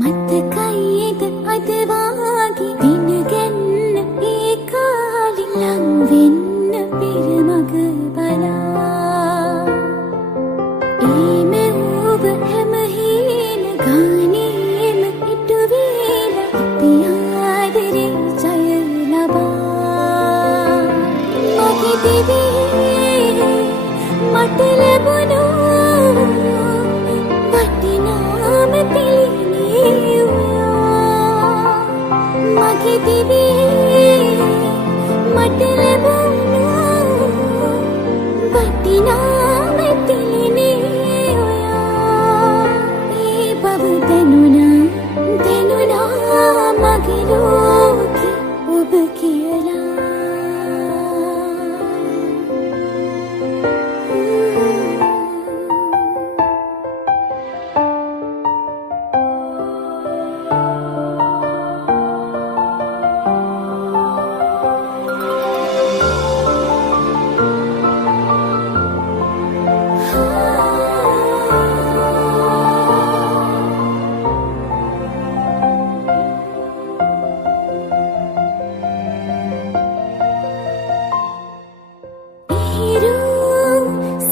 මතකයිද අද වාගේ දින ගැන්න ඒ කාලේ ලං වෙන්න පෙර මග බලා ඒ මෙව්ව හැම හීන ගානේම ඉටු වේලා අපි ආදරේ ජය ලබා මගේ දිවේ මට ලැබුණු වටිනාම පිළිනේ මගේ දිවේ මට ලැබුණු වටිනාම පිළිනේ ඒ බව දැනුණා මගේ ලෝකේ ඔබ කියලා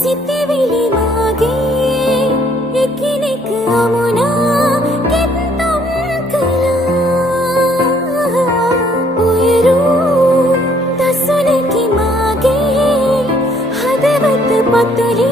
සිතවිලි මාගේ එකිනෙක අමුණා කෙත්තම් කළා ඔයරු දසුනකි මාගේ හදවත පතුලේ